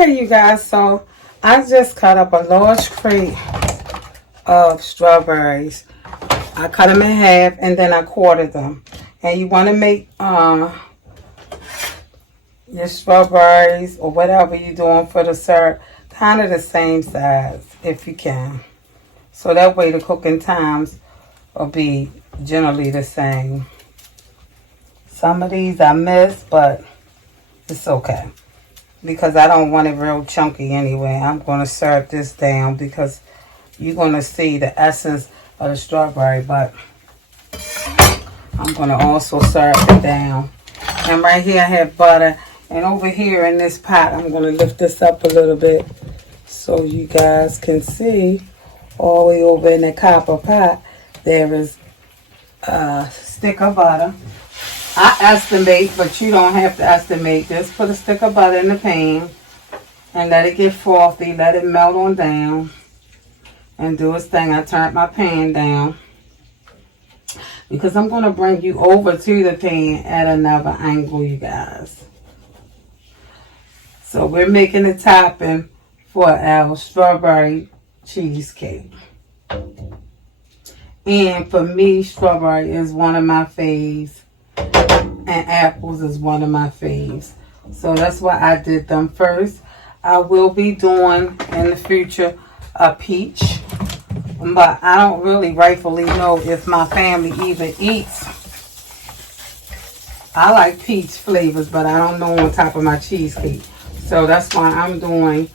Okay, you guys, so I just cut up a large crate of strawberries. I cut them in half and then I quartered them. And you want to make your strawberries or whatever you're doing for the syrup kind of the same size if you can. So that way the cooking times will be generally the same. Some of these I missed, but it's okay. Because I don't want it real chunky anyway. I'm going to syrup this down because you're going to see the essence of the strawberry, but I'm going to also syrup it down. And right here I have butter, and over here in this pot I'm going to lift this up a little bit so you guys can see. All the way over in the copper pot there is a stick of butter. I estimate, but you don't have to estimate. Just put a stick of butter in the pan and let it get frothy. Let it melt on down and do its thing. I turned my pan down because I'm going to bring you over to the pan at another angle, you guys. So we're making the topping for our strawberry cheesecake. And for me, strawberry is one of my faves. And apples is one of my faves. So that's why I did them first. I will be doing in the future a peach. But I don't really rightfully know if my family even eats. I like peach flavors, but I don't know on top of my cheesecake. So that's why I'm doing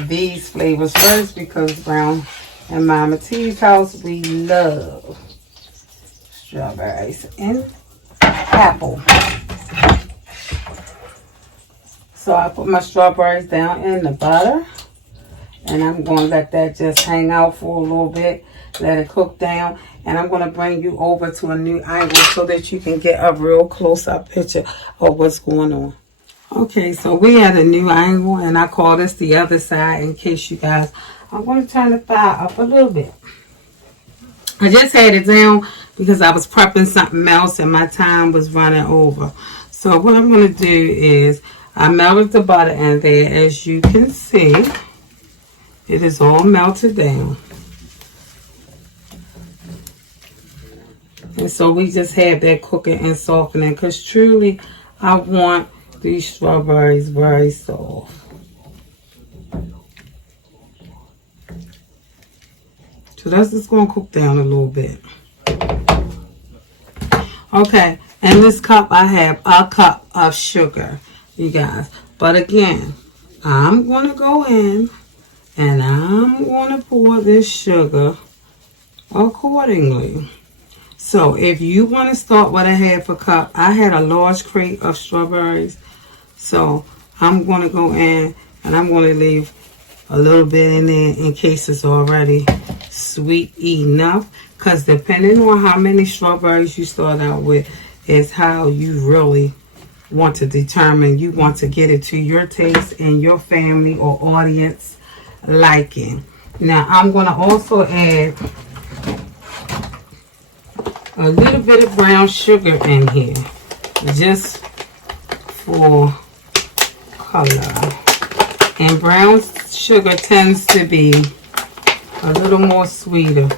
these flavors first, because Brown and Mama T's house, we love strawberries and apple. So I put my strawberries down in the butter, and I'm going to let that just hang out for a little bit, let it cook down, and I'm going to bring you over to a new angle so that you can get a real close-up picture of what's going on. Okay, so we at a new angle, and I call this the other side in case you guys. I'm going to turn the fire up a little bit. I just had it down because I was prepping something else and my time was running over. So what I'm going to do is I melted the butter in there. As you can see, it is all melted down. And so we just have that cooking and softening, because truly I want these strawberries very soft. So that's just going to cook down a little bit. Okay, in this cup I have a cup of sugar, you guys. But again, I'm going to go in and I'm going to pour this sugar accordingly. So if you want to start with a half a cup, I had a large crate of strawberries. So I'm going to go in and I'm going to leave a little bit in there in case it's already sweet enough. Because depending on how many strawberries you start out with is how you really want to determine. You want to get it to your taste and your family or audience liking. Now I'm going to also add a little bit of brown sugar in here just for color. And brown sugar tends to be a little more sweeter.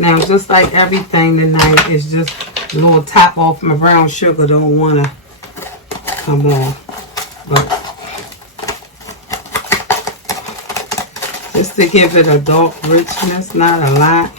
Now, just like everything tonight, it's just a little top off my brown sugar. Don't want to come on. But just to give it a dark richness, not a lot.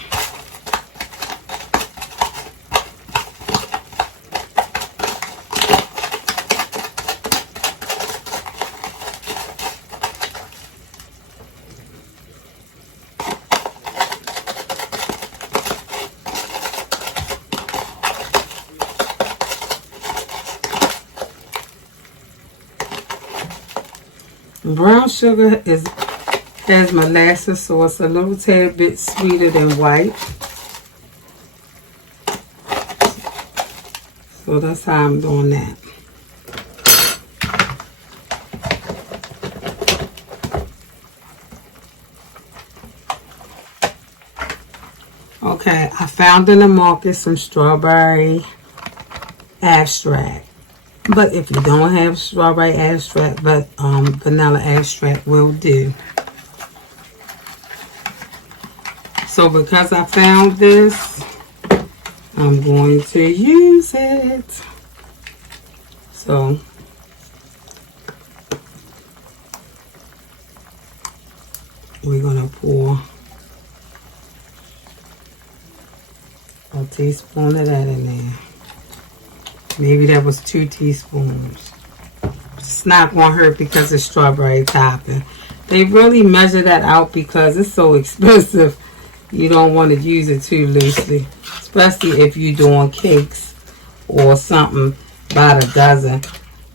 Brown sugar has molasses, so it's a little tad bit sweeter than white. So that's how I'm doing that. Okay, I found in the market some strawberry abstract. But if you don't have strawberry extract, but vanilla extract will do. So because I found this, I'm going to use it. So we're going to pour a teaspoon of that in there. Maybe that was 2 teaspoons. It's not going to hurt because it's strawberry topping. They really measure that out because it's so expensive. You don't want to use it too loosely, especially if you're doing cakes or something by the dozen.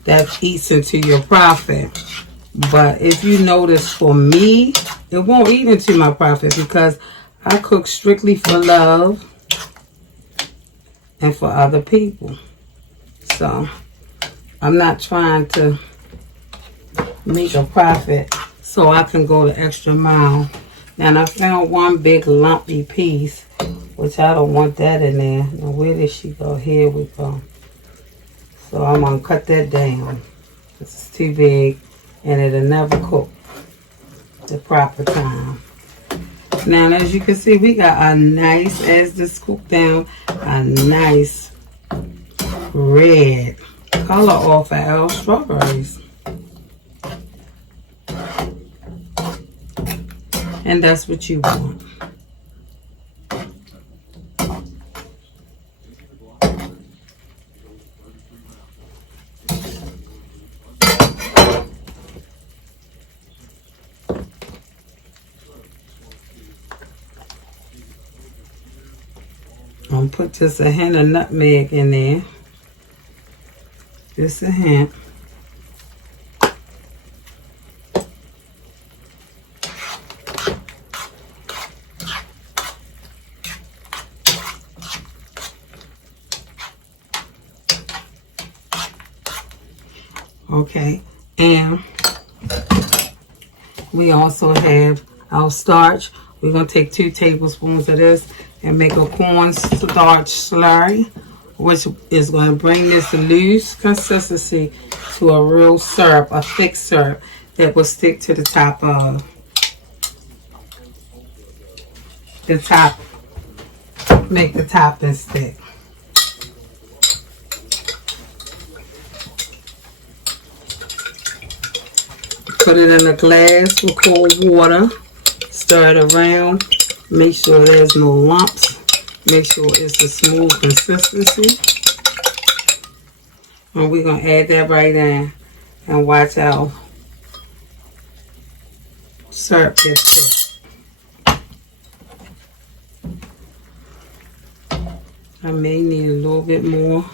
That eats into your profit. But if you notice, for me, it won't eat into my profit because I cook strictly for love and for other people. So I'm not trying to make a profit so I can go the extra mile. And I found one big lumpy piece, which I don't want that in there. Now where did she go? Here we go. So I'm going to cut that down. This is too big and it'll never cook the proper time. Now as you can see, we got a nice, as this cooked down, a nice red color off of our strawberries. And that's what you want. I'm going to put just a hint of nutmeg in there. Just a hint. Okay, and we also have our starch. We're going to take 2 tablespoons of this and make a cornstarch slurry, which is going to bring this loose consistency to a real syrup, a thick syrup that will stick to the top of the top, make the topping stick. Put it in a glass with cold water. Stir it around. Make sure there's no lumps. Make sure it's a smooth consistency. And we're going to add that right in. And watch our syrup get thick. I may need a little bit more.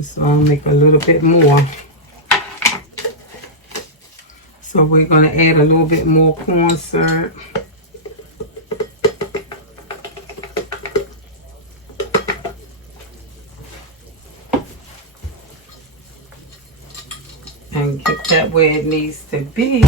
So I'll make a little bit more. So we're going to add a little bit more corn syrup. And get that where it needs to be.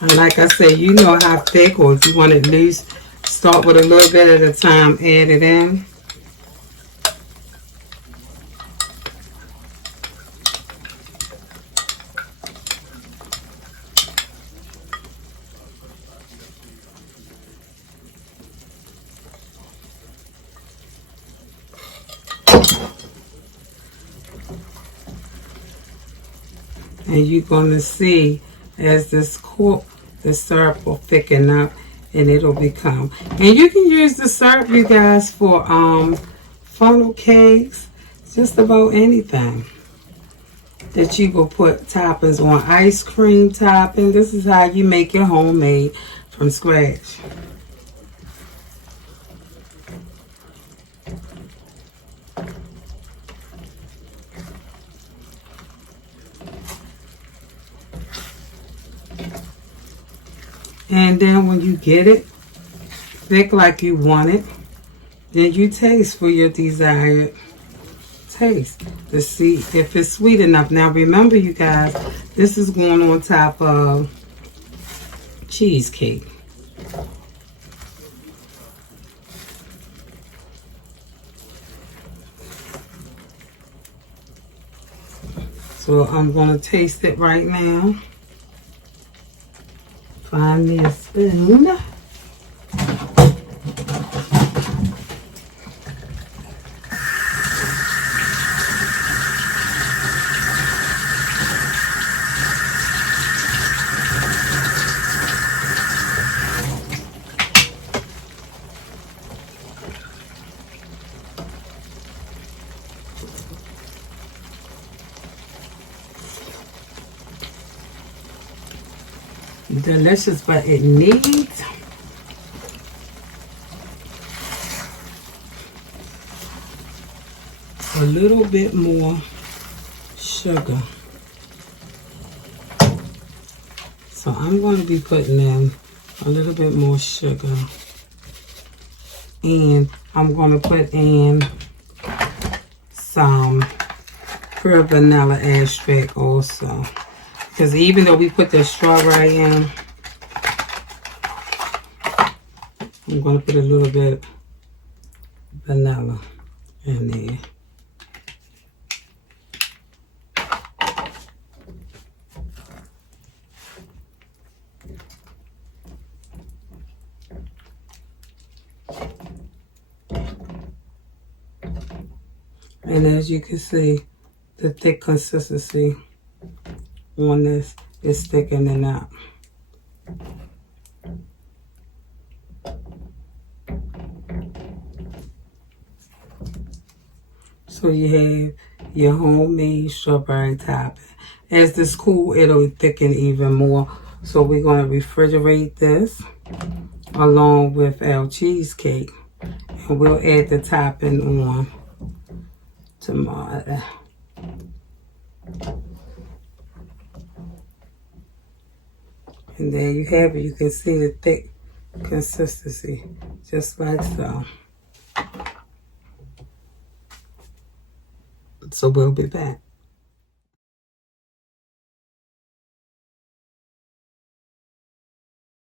And like I said, you know how thick, or if you want it loose, start with a little bit at a time, add it in. And you're going to see as this cook, the syrup will thicken up and it'll become. And you can use the syrup, you guys, for funnel cakes, just about anything that you will put toppings on. Ice cream topping. This is how you make your homemade from scratch. And then when you get it thick like you want it, Then you taste for your desired taste to see if it's sweet enough. Now remember, you guys, this is going on top of cheesecake. So I'm going to taste it right now. Find me a spoon. Delicious, but it needs a little bit more sugar. So I'm going to be putting in a little bit more sugar. And I'm going to put in some pure vanilla extract also. Because even though we put the strawberry in, I'm going to put a little bit of vanilla in there. And as you can see, the thick consistency on this is thickening up. So you have your homemade strawberry topping. As this cools, it'll thicken even more. So we're going to refrigerate this along with our cheesecake. And we'll add the topping on tomorrow. And there you have it. You can see the thick consistency, just like so. So we'll be back.